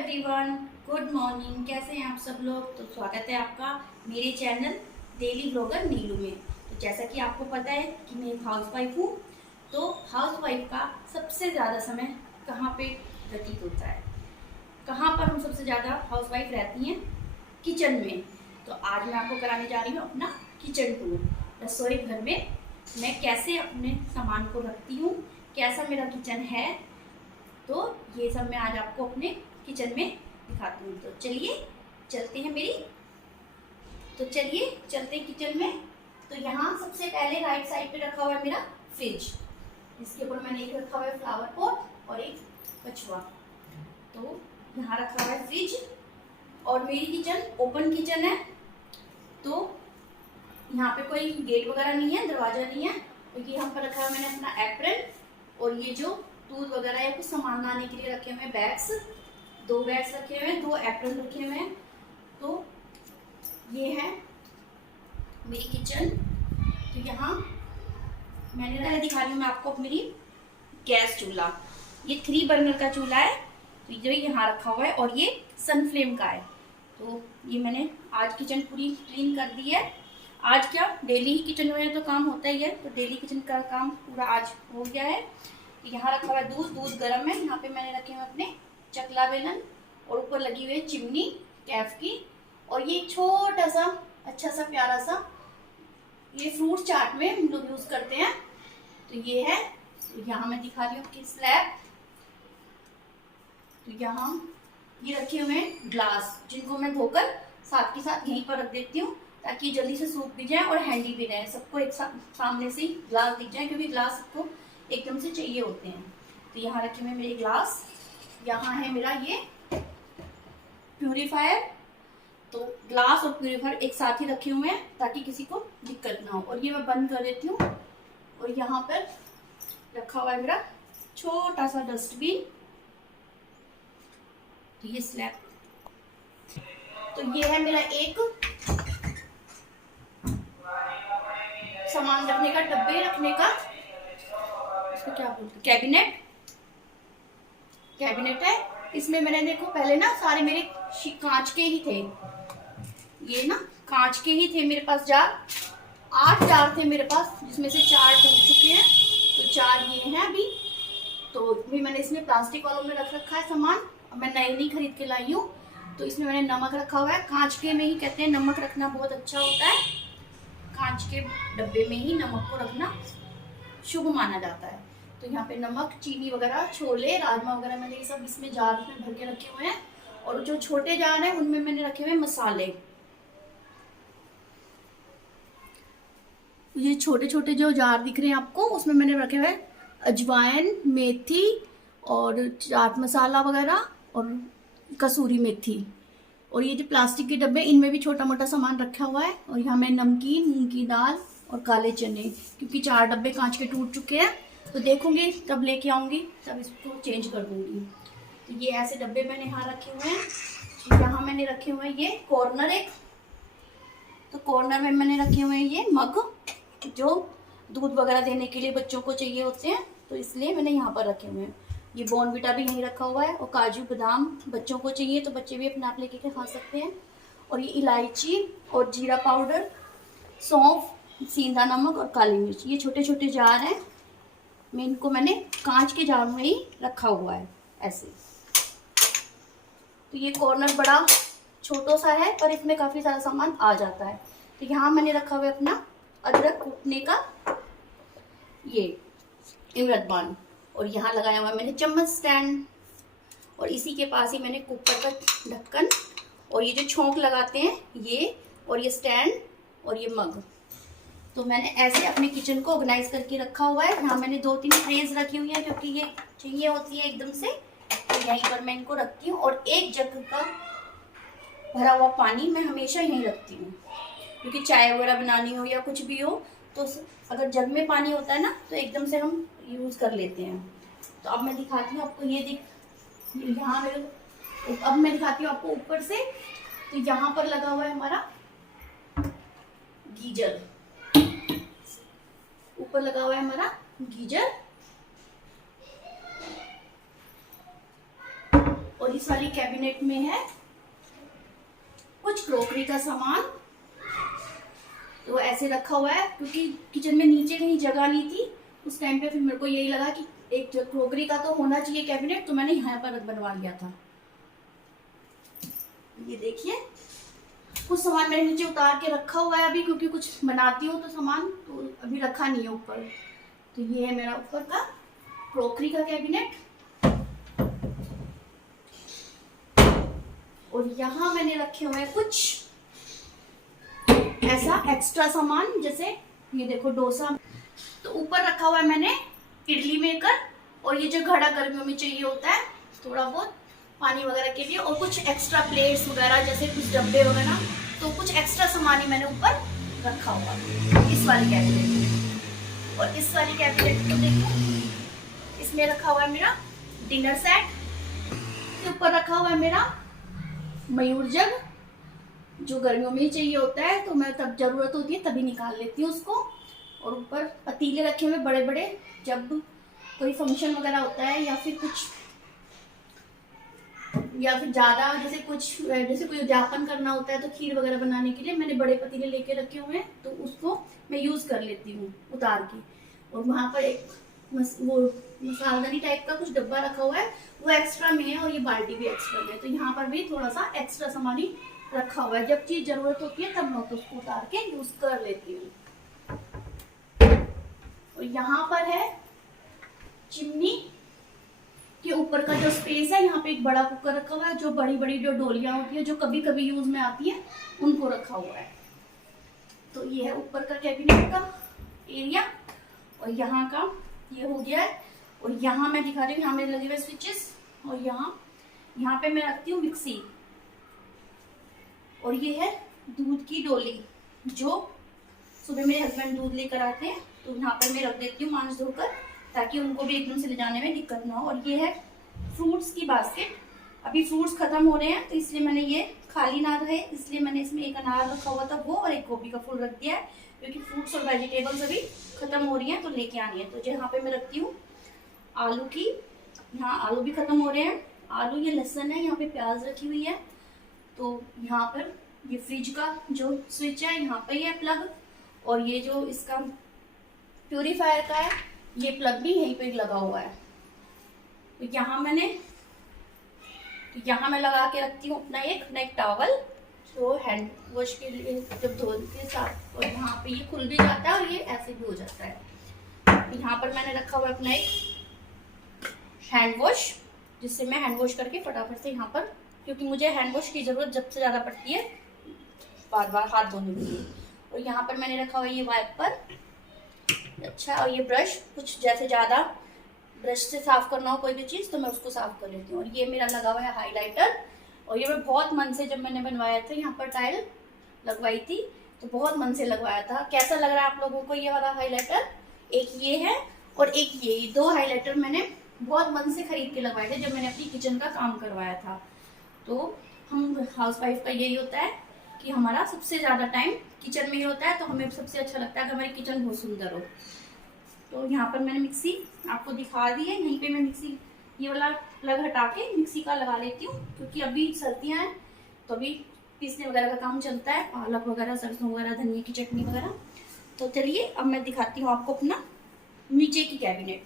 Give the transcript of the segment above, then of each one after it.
Everyone, good morning. कैसे हैं आप सब लोग। तो स्वागत है आपका मेरे चैनल डेली ब्लॉगर नीलू में। तो जैसा कि आपको पता है कि मैं एक हाउसवाइफ हूँ। तो हाउसवाइफ का सबसे ज़्यादा समय कहाँ पे व्यतीत होता है, कहाँ पर हम सबसे ज़्यादा हाउसवाइफ रहती हैं? किचन में। तो आज मैं आपको कराने जा रही हूँ अपना किचन टूर। रसोई घर में मैं कैसे अपने सामान को रखती हूँ, कैसा मेरा किचन है, तो ये सब मैं आज आपको अपने किचन में दिखाती हूँ। तो चलिए चलते हैं चलते हैं किचन में। तो यहाँ सबसे पहले राइट साइड पे रखा हुआ है मेरा फ्रिज। इसके ऊपर मैंने एक रखा हुआ है फ्लावर पॉट और एक कछुआ। तो यहाँ रखा हुआ है फ्रिज और मेरी किचन ओपन किचन है। तो यहाँ पे कोई गेट वगैरह नहीं है, दरवाजा नहीं है, क्योंकि यहाँ पर रखा है मैंने अपना एप्रन और ये जो दूध वगैरह या कुछ सामान लाने के लिए रखे हुए हैं बैग्स, 2 बैग्स रखे हुए हैं, 2 एप्रन रखे हुए हैं। तो ये है मेरी किचन। तो यहाँ मैंने दिखा रही हूँ मैं आपको मेरी गैस चूल्हा। ये 3 बर्नर का चूल्हा है। तो ये यहाँ रखा हुआ है और ये सन फ्लेम का है। तो ये मैंने आज किचन पूरी क्लीन कर दी है। आज क्या डेली ही किचन में तो काम होता ही है, तो डेली किचन का काम पूरा आज हो गया है। यहाँ रखा हुआ है दूध गर्म है। यहाँ पे मैंने रखे हुए अपने चकला बेलन और ऊपर लगी हुई है चिमनी कैफ की। और ये छोटा सा अच्छा सा प्यारा सा ये फ्रूट चाट में हम लोग यूज करते हैं। तो ये है। तो यहाँ मैं दिखा रही हूँ कि स्लैब। तो यहाँ ये रखे हुए हैं ग्लास, जिनको मैं धोकर साथ के साथ यहीं पर रख देती हूँ ताकि जल्दी से सूख भी जाए और हैंडी भी रहे। सबको एक सामने से ग्लास दिख जाए, क्योंकि ग्लास सबको एकदम से चाहिए होते हैं। तो यहाँ रखे हुए मेरे ग्लास। यहाँ है मेरा ये प्यूरीफायर। तो ग्लास और प्यूरीफायर एक साथ ही रखे हुए हैं ताकि किसी को दिक्कत ना हो। और ये मैं बंद कर देती हूँ। और यहाँ पर रखा हुआ है मेरा छोटा सा डस्टबिन। तो ये स्लैब। तो ये है मेरा एक सामान रखने का, डब्बे रखने का, इसको क्या बोलते हैं, कैबिनेट है। इसमें मैंने देखो पहले ना सारे मेरे कांच के ही थे, ये ना कांच के ही थे मेरे पास जार। 8 जार थे मेरे पास, जिसमें से 4 टूट चुके हैं। तो 4 ये हैं अभी। तो भी मैंने इसमें प्लास्टिक वालों में रख रखा है सामान। और मैं नई नहीं खरीद के लाई हूँ। तो इसमें मैंने नमक रखा हुआ है। कांच के में ही कहते हैं नमक रखना बहुत अच्छा होता है। कांच के डब्बे में ही नमक को रखना शुभ माना जाता है। तो यहाँ पे नमक, चीनी वगैरह, छोले, राजमा वगैरह मैंने ये सब इसमें जार में भर के रखे हुए हैं। और जो छोटे जार हैं उनमें मैंने रखे हुए मसाले। ये छोटे छोटे जो जार दिख रहे हैं आपको, उसमें मैंने रखे हुए अजवाइन, मेथी और चाट मसाला वगैरह और कसूरी मेथी। और ये जो प्लास्टिक के डब्बे, इनमें भी छोटा मोटा सामान रखा हुआ है। और यहाँ मैं नमकीन, मूंग की दाल और काले चने, क्योंकि 4 डब्बे कांच के टूट चुके हैं। तो देखूंगी तब लेके आऊंगी, तब इसको चेंज कर दूंगी। तो ये ऐसे डब्बे मैंने यहाँ रखे हुए हैं। यहाँ मैंने रखे हुए हैं ये कॉर्नर एक। तो कॉर्नर में मैंने रखे हुए हैं ये मग, जो दूध वगैरह देने के लिए बच्चों को चाहिए होते हैं, तो इसलिए मैंने यहाँ पर रखे हुए हैं। ये बॉर्नविटा भी यहीं रखा हुआ है। और काजू बादाम बच्चों को चाहिए तो बच्चे भी अपने आप लेके खा सकते हैं। और ये इलायची और जीरा पाउडर, सौंफ, सींधा नमक और काली मिर्च, ये छोटे छोटे जार हैं। मैंने कांच के जार में ही रखा हुआ है ऐसे। तो ये कॉर्नर बड़ा छोटा सा है, पर इसमें काफ़ी सारा सामान आ जाता है। तो यहाँ मैंने रखा हुआ है अपना अदरक कूटने का ये इमरतबान। और यहाँ लगाया हुआ मैंने चम्मच स्टैंड। और इसी के पास ही मैंने कुकर का ढक्कन और ये जो छोंक लगाते हैं ये, और ये स्टैंड और ये मग। तो मैंने ऐसे अपने किचन को ऑर्गेनाइज करके रखा हुआ है। यहाँ मैंने 2-3 ट्रेज रखी हुई है, क्योंकि ये चाहिए होती है एकदम से। तो यहीं पर मैं इनको रखती हूँ। और एक जग का भरा हुआ पानी मैं हमेशा यहीं रखती हूँ, क्योंकि चाय वगैरह बनानी हो या कुछ भी हो, तो अगर जग में पानी होता है ना तो एकदम से हम यूज़ कर लेते हैं। तो अब मैं दिखाती हूँ आपको, ये यहाँ अब मैं दिखाती हूँ आपको ऊपर से। तो यहाँ पर लगा हुआ है हमारा गीजर, ऊपर लगा हुआ है हमारा गीजर। और इस वाली कैबिनेट में है कुछ क्रॉकरी का सामान। तो ऐसे रखा हुआ है क्योंकि किचन में नीचे कहीं जगह नहीं थी उस टाइम पे, फिर मेरे को यही लगा कि एक क्रॉकरी का तो होना चाहिए कैबिनेट, तो मैंने यहाँ पर बनवा लिया था। ये देखिए कुछ सामान मैंने नीचे उतार के रखा हुआ है अभी, क्योंकि कुछ बनाती हूँ तो सामान तो अभी रखा नहीं है ऊपर। तो ये है मेरा ऊपर का क्रॉकरी का कैबिनेट। और यहाँ मैंने रखे हुए हैं कुछ ऐसा एक्स्ट्रा सामान, जैसे ये देखो डोसा। तो ऊपर रखा हुआ है मैंने इडली मेकर, और ये जो घड़ा गर्मियों में चाहिए होता है थोड़ा बहुत पानी वगैरह के लिए, और कुछ एक्स्ट्रा प्लेट्स वगैरह जैसे कुछ डब्बे वगैरह, तो कुछ एक्स्ट्रा सामान ही मैंने ऊपर रखा हुआ इस वाली कैबिनेट में। और इस वाली कैबिनेट को देखो, इसमें रखा हुआ है मेरा डिनर सेट, इसके ऊपर रखा हुआ है मेरा मयूर जग, जो गर्मियों में ही चाहिए होता है, तो मैं तब जरूरत होती है तभी निकाल लेती हूँ उसको। और ऊपर पतीले रखे हुए बड़े बड़े, जब कोई फंक्शन वगैरह होता है या फिर ज़्यादा जैसे कोई उद्यापन करना होता है, तो खीर वगैरह बनाने के लिए मैंने बड़े पतीले लेके रखे हुए हैं, तो उसको मैं यूज़ कर लेती हूँ उतार के। और वहाँ पर एक वो मसालदानी टाइप का कुछ डब्बा रखा हुआ है, वो एक्स्ट्रा में है, और ये बाल्टी भी एक्स्ट्रा में है। तो यहाँ पर भी थोड़ा सा एक्स्ट्रा सामान ही रखा हुआ है, जब चीज़ ज़रूरत होती है तब मैं तो उसको उतार के यूज़ कर लेती हूँ। और यहाँ पर है चिमनी के ऊपर का जो स्पेस है, यहाँ पे एक बड़ा कुकर रखा हुआ है, जो बड़ी बड़ी जो डोलियां होती है जो कभी कभी यूज में आती है उनको रखा हुआ है। तो ये है ऊपर का कैबिनेट का एरिया। और यहाँ का ये हो गया है। और यहाँ मैं दिखा रही हूँ, यहाँ मेरे लगे हुए स्विचेस, और यहाँ पे मैं रखती हूँ मिक्सी। और ये है दूध की डोली, जो सुबह मेरे हस्बैंड दूध लेकर आते हैं, तो यहाँ पर मैं रख देती हूँ मांझ धोकर, ताकि उनको भी एकदम से ले जाने में दिक्कत ना हो। और ये है फ्रूट्स की बास्केट। अभी फ्रूट्स खत्म हो रहे हैं, तो इसलिए मैंने ये खाली ना रहे, इसलिए मैंने इसमें एक अनार रखा हुआ था वो, और एक गोभी का फूल रख दिया है, क्योंकि फ्रूट्स और वेजिटेबल्स अभी खत्म हो रही हैं तो लेके आनी है। तो यहाँ पे मैं रखती हूँ आलू की, यहाँ आलू भी खत्म हो रहे हैं, आलू, ये लहसुन है, यहाँ पे प्याज रखी हुई है। तो यहाँ पर ये फ्रिज का जो स्विच है यहाँ पे है प्लग, और ये जो इसका प्यूरीफायर का है ये प्लग भी यहीं पे लगा हुआ है। तो यहाँ मैं लगा के रखती हूँ अपना एक टॉवल, जो हैंड वॉश के लिए जब धोने के साथ। और यहाँ पे ये खुल भी जाता है और ये ऐसे भी हो जाता है। यहाँ पर मैंने रखा हुआ अपना एक हैंड वॉश, जिससे मैं हैंड वॉश करके फटाफट से यहाँ पर, क्योंकि मुझे हैंड वॉश की ज़रूरत जब से ज़्यादा पड़ती है बार बार हाथ धोने के लिए। और यहाँ पर मैंने रखा हुआ ये वाइपर, अच्छा, और ये ब्रश, कुछ जैसे ज़्यादा ब्रश से साफ करना हो कोई भी चीज़ तो मैं उसको साफ कर लेती हूँ। और ये मेरा लगा हुआ है हाइलाइटर, और ये मैं बहुत मन से, जब मैंने बनवाया था यहाँ पर टाइल लगवाई थी तो बहुत मन से लगवाया था। कैसा लग रहा है आप लोगों को ये वाला हाइलाइटर? एक ये है और एक ये, दो हाइलाइटर मैंने बहुत मन से खरीद के लगवाए थे जब मैंने अपनी किचन का काम करवाया था। तो हम हाउसवाइफ का यही होता है कि हमारा सबसे ज़्यादा टाइम किचन में ही होता है, तो हमें सबसे अच्छा लगता है कि हमारी किचन बहुत सुंदर हो। तो यहाँ पर मैंने मिक्सी आपको दिखा दी है, यहीं पे मैं मिक्सी ये वाला प्लग हटा के मिक्सी का लगा लेती हूँ, क्योंकि अभी सर्दियाँ हैं तो अभी पीसने वगैरह का काम चलता है, पालक वगैरह, सरसों वगैरह, धनिया की चटनी वगैरह। तो चलिए अब मैं दिखाती हूँ आपको अपना नीचे की कैबिनेट।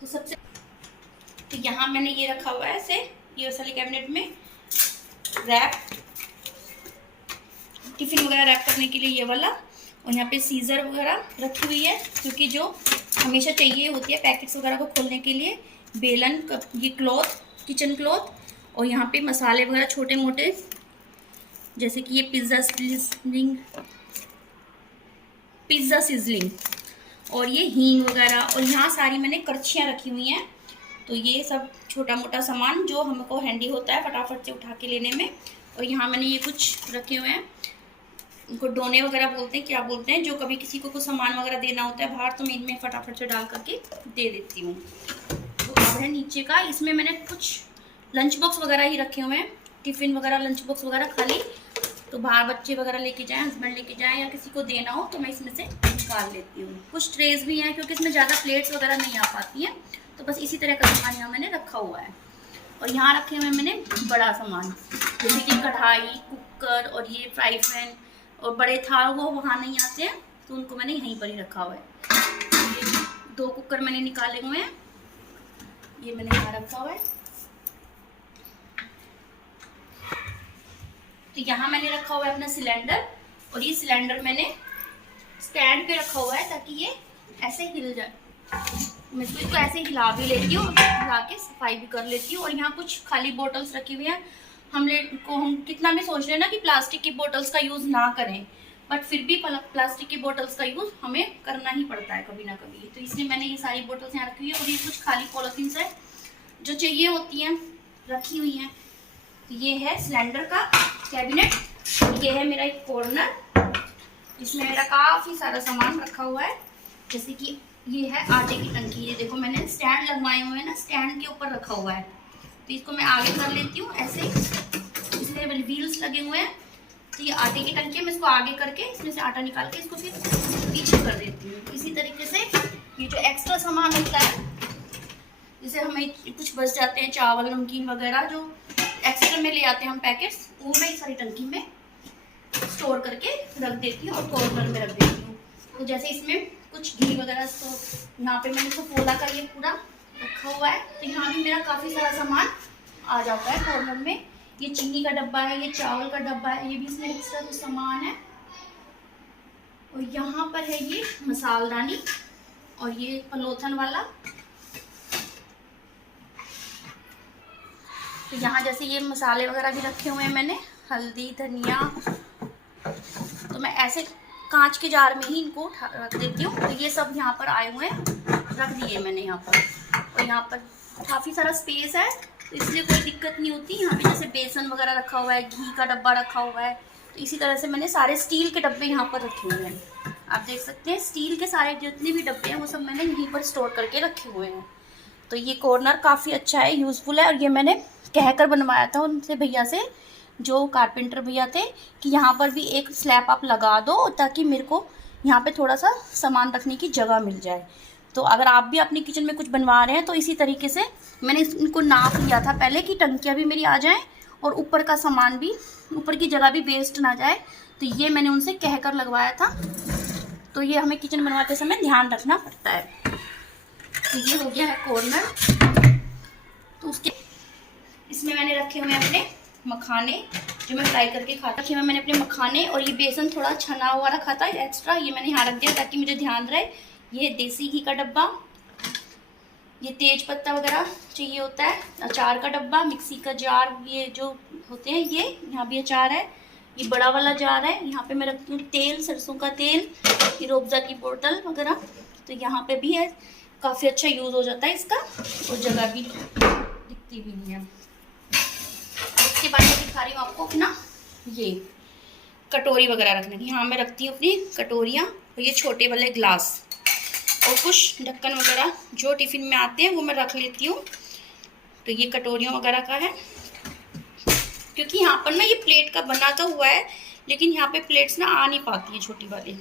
तो सबसे तो यहाँ मैंने ये रखा हुआ है ऐसे, ये वाली कैबिनेट में रैप, टिफिन वगैरह रैप करने के लिए ये वाला, और यहाँ पे सीजर वगैरह रखी हुई है, क्योंकि जो हमेशा चाहिए होती है पैकेट्स वगैरह को खोलने के लिए, बेलन, ये क्लॉथ, किचन क्लॉथ, और यहाँ पे मसाले वगैरह छोटे मोटे, जैसे कि ये पिज़्ज़ा सिजलिंग और ये हींग वगैरह। और यहाँ सारी मैंने करछियाँ रखी हुई हैं, तो ये सब छोटा मोटा सामान जो हमको हैंडी होता है फटाफट से उठा के लेने में। और यहाँ मैंने ये कुछ रखे हुए हैं, उनको डोने वगैरह बोलते हैं, क्या बोलते हैं, जो कभी किसी को कुछ सामान वगैरह देना होता है बाहर, तो मैं इनमें फटाफट से डाल करके दे देती हूँ। तो अब है नीचे का, इसमें मैंने कुछ लंच बॉक्स वगैरह ही रखे हुए हैं, टिफ़िन वगैरह, लंच बॉक्स वगैरह खाली, तो बाहर बच्चे वगैरह लेके जाएँ, हस्बैंड लेके जाएँ, या किसी को देना हो तो मैं इसमें से निकाल लेती हूँ। कुछ ट्रेस भी हैं, क्योंकि इसमें ज़्यादा प्लेट्स वगैरह नहीं आ पाती हैं, तो बस इसी तरह का सामान यहाँ मैंने रखा हुआ है। और यहाँ रखे हुए मैंने बड़ा सामान, जैसे कि कढ़ाई, कुकर और ये फ्राई पैन और बड़े थाल वो वहाँ नहीं आते हैं, तो उनको मैंने यहीं पर ही रखा हुआ है। ये 2 कुकर मैंने निकाले हुए हैं, ये मैंने यहाँ रखा हुआ है। तो यहाँ मैंने रखा हुआ है अपना सिलेंडर, और ये सिलेंडर मैंने स्टैंड पे रखा हुआ है ताकि ये ऐसे हिल जाए। मैं इसको ऐसे हिला भी लेती हूँ, हिला के सफाई भी कर लेती हूँ। और यहाँ कुछ खाली बोटल्स रखी हुई हैं। हम कितना भी सोच रहे हैं ना कि प्लास्टिक की बोटल्स का यूज़ ना करें, बट फिर भी प्लास्टिक की बोटल्स का यूज़ हमें करना ही पड़ता है कभी ना कभी। तो इसलिए मैंने ये सारी बोटल्स यहाँ रखी हुई है, और ये कुछ खाली पॉलिथीन्स है जो चाहिए होती हैं रखी हुई हैं। तो ये है सिलेंडर का कैबिनेट, ये है मेरा एक कॉर्नर, इसमें मेरा काफ़ी सारा सामान रखा हुआ है। जैसे कि ये है आटे की टंकी, ये देखो मैंने स्टैंड लगवाए हुए हैं ना, स्टैंड के ऊपर रखा हुआ है। तो इसको मैं आगे कर लेती हूँ ऐसे, इसमें व्हील्स लगे हुए हैं। तो ये आटे की टंकी है, मैं इसको आगे करके इसमें से आटा निकाल के इसको फिर पीछे कर देती हूँ। इसी तरीके से ये जो एक्स्ट्रा सामान होता है, जैसे हमें कुछ बच जाते हैं चावल नमकीन वगैरह जो एक्स्ट्रा में ले आते हैं हम पैकेट्स, वो मैं इस सारी टंकी में स्टोर करके रख देती हूँ और कॉर्नर में रख देती हूँ। तो जैसे इसमें कुछ घी वगैरह, तो यहाँ पे मैंने इसको फोला का ये पूरा रखा हुआ है। तो यहाँ भी मेरा काफ़ी सारा सामान आ जाता है कॉर्नर में। ये चीनी का डब्बा है, ये चावल का डब्बा है, ये भी इसमें एक्स्ट्रा कुछ सामान है। और यहाँ पर है ये मसालदानी और ये पलोथन वाला। तो यहाँ जैसे ये मसाले वगैरह भी रखे हुए हैं मैंने, हल्दी, धनिया, तो मैं ऐसे कांच के जार में ही इनको रख देती हूँ। तो ये सब यहाँ पर आए हुए हैं, रख दिए मैंने यहाँ पर। और यहाँ पर काफ़ी सारा स्पेस है, तो इसलिए कोई दिक्कत नहीं होती। यहाँ पे जैसे बेसन वगैरह रखा हुआ है, घी का डब्बा रखा हुआ है, तो इसी तरह से मैंने सारे स्टील के डब्बे यहाँ पर रखे हुए हैं। आप देख सकते हैं स्टील के सारे जितने भी डब्बे हैं वो सब मैंने यहीं पर स्टोर करके रखे हुए हैं। तो ये कॉर्नर काफ़ी अच्छा है, यूज़फुल है। और ये मैंने कहकर बनवाया था उनसे, भैया से, जो कारपेंटर भैया थे, कि यहाँ पर भी एक स्लैब आप लगा दो ताकि मेरे को यहाँ पे थोड़ा सा सामान रखने की जगह मिल जाए। तो अगर आप भी अपने किचन में कुछ बनवा रहे हैं तो इसी तरीके से मैंने इनको नाप लिया था पहले कि टंकियाँ भी मेरी आ जाएं और ऊपर का सामान भी, ऊपर की जगह भी वेस्ट ना जाए। तो ये मैंने उनसे कहकर लगवाया था। तो ये हमें किचन बनवाते समय ध्यान रखना पड़ता है। तो ये हो गया है कॉर्नर। तो उसके इसमें मैंने रखे हुए अपने मखाने जो मैं फ्राई करके खाता, रखे हुए मैंने अपने मखाने। और ये बेसन थोड़ा छना हुआ रखा था एक्स्ट्रा, ये मैंने यहाँ रख दिया ताकि मुझे ध्यान रहे। ये देसी घी का डब्बा, ये तेज पत्ता वगैरह चाहिए होता है, अचार का डब्बा, मिक्सी का जार, ये जो होते हैं ये, यहाँ भी अचार है। ये बड़ा वाला जार है, यहाँ पे मैं रखती हूँ तेल, सरसों का तेल, ये रूअफ़ज़ा की बोतल वगैरह। तो यहाँ पे भी है, काफ़ी अच्छा यूज़ हो जाता है इसका, और जगह भी दिखती भी नहीं है। इसके बाद मैं दिखा रही हूँ आपको अपना ये कटोरी वगैरह रखने की। यहाँ मैं रखती हूँ अपनी कटोरियाँ, और ये छोटे वाले ग्लास, और कुछ ढक्कन वगैरह जो टिफ़िन में आते हैं वो मैं रख लेती हूँ। तो ये कटोरियों वगैरह का है, क्योंकि यहाँ पर ना ये प्लेट का बना तो हुआ है, लेकिन यहाँ पे प्लेट्स ना आ नहीं पाती है छोटी वाली।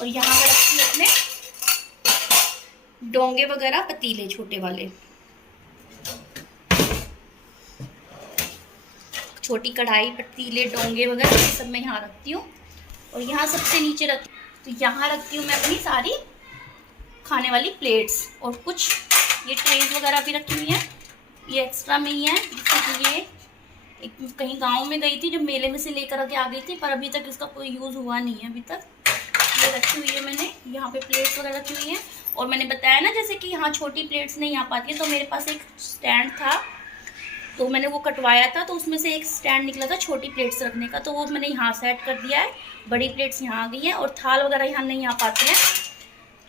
और यहाँ मैं रखती हूँ अपने डोंगे वगैरह, पतीले छोटे वाले, छोटी कढ़ाई, पतीले, डोंगे वगैरह ये सब मैं यहाँ रखती हूँ। और यहाँ सबसे नीचे रखती हूँ, तो यहाँ रखती हूँ मैं अपनी सारी खाने वाली प्लेट्स। और कुछ ये ट्रेज वगैरह भी रखी हुई हैं, ये एक्स्ट्रा में ही है। ये एक कहीं गांव में गई थी, जब मेले में से लेकर आके आ गई थी, पर अभी तक इसका कोई यूज़ हुआ नहीं है अभी तक। ये रखी हुई है मैंने, यहाँ पे प्लेट्स वगैरह रखी हुई हैं। और मैंने बताया ना जैसे कि यहाँ छोटी प्लेट्स नहीं आ पाती है, तो मेरे पास एक स्टैंड था, तो मैंने वो कटवाया था, तो उसमें से एक स्टैंड निकला था छोटी प्लेट्स रखने का, तो वो मैंने यहाँ सेट कर दिया है। बड़ी प्लेट्स यहाँ आ गई हैं, और थाल वगैरह यहाँ नहीं आ पाते हैं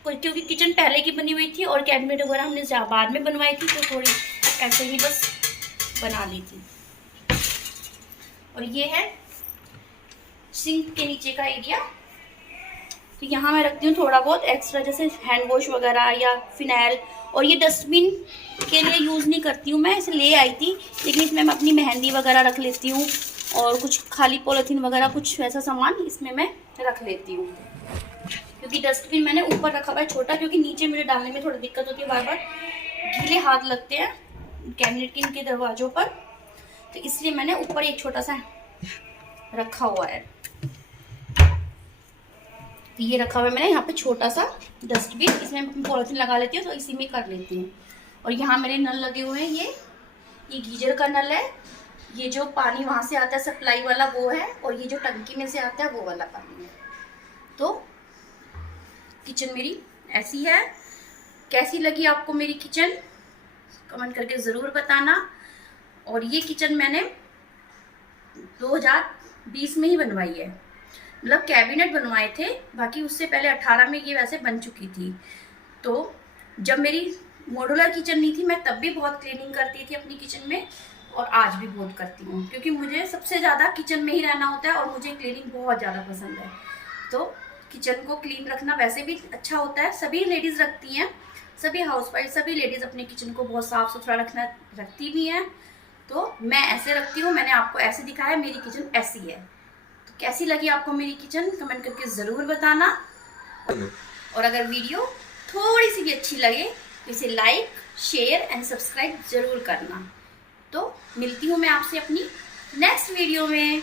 क्योंकि किचन पहले की बनी हुई थी और कैबिनेट वगैरह हमने बाद में बनवाई थी, तो थोड़ी ऐसे ही बस बना ली थी। और ये है सिंक के नीचे का एरिया। तो यहाँ मैं रखती हूँ थोड़ा बहुत एक्स्ट्रा, जैसे हैंड वॉश वगैरह या फिनाइल। और ये डस्टबिन के लिए यूज़ नहीं करती हूँ मैं, इसे ले आई थी, लेकिन इसमें मैं अपनी मेहंदी वगैरह रख लेती हूँ, और कुछ खाली पॉलीथीन वगैरह कुछ वैसा सामान इसमें मैं रख लेती हूँ। क्योंकि डस्टबिन मैंने ऊपर रखा हुआ है छोटा, क्योंकि नीचे मुझे डालने में थोड़ी दिक्कत होती है, बार बार गीले हाथ लगते हैं, कैबिनेट के इनके दरवाजों पर, तो इसलिए मैंने ऊपर एक छोटा सा रखा हुआ है। तो ये रखा हुआ है मैंने यहाँ पे छोटा सा डस्टबिन, इसमें पॉलिथीन लगा लेती हूँ तो इसी में कर लेती हूँ। और यहाँ मेरे नल लगे हुए हैं, ये गीजर का नल है, ये जो पानी वहाँ से आता है सप्लाई वाला वो है, और ये जो टंकी में से आता है वो वाला पानी है। तो किचन मेरी ऐसी है। कैसी लगी आपको मेरी किचन कमेंट करके ज़रूर बताना। और ये किचन मैंने 2020 में ही बनवाई है, मतलब कैबिनेट बनवाए थे, बाकी उससे पहले 18 में ये वैसे बन चुकी थी। तो जब मेरी मॉड्यूलर किचन नहीं थी मैं तब भी बहुत क्लीनिंग करती थी अपनी किचन में, और आज भी बहुत करती हूँ, क्योंकि मुझे सबसे ज़्यादा किचन में ही रहना होता है और मुझे क्लीनिंग बहुत ज़्यादा पसंद है। तो किचन को क्लीन रखना वैसे भी अच्छा होता है, सभी लेडीज़ रखती हैं, सभी हाउसवाइफ सभी लेडीज़ अपने किचन को बहुत साफ़ सुथरा रखती भी हैं। तो मैं ऐसे रखती हूँ, मैंने आपको ऐसे दिखाया, मेरी किचन ऐसी है। तो कैसी लगी आपको मेरी किचन कमेंट करके ज़रूर बताना। और अगर वीडियो थोड़ी सी भी अच्छी लगे तो इसे लाइक शेयर एंड सब्सक्राइब ज़रूर करना। तो मिलती हूँ मैं आपसे अपनी नेक्स्ट वीडियो में,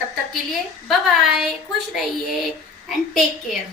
तब तक के लिए बाय बाय, खुश रहिए एंड टेक केयर।